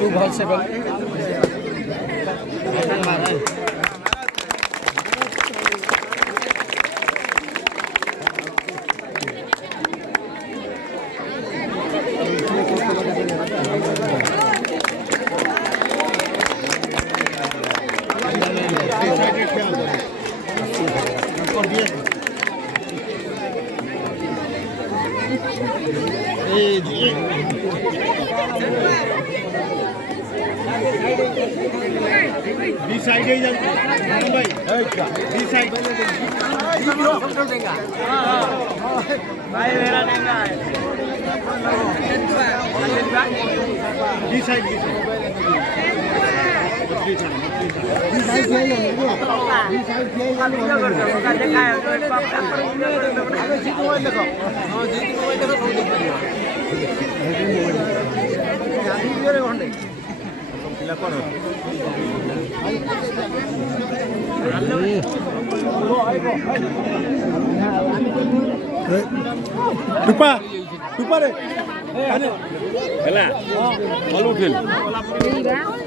तू भल से बोल बी साइड ही जाएंगे भाई बी साइड भाई मेरा देंगा बी साइड टुपा टुपा रे हेला हेला अलू खेल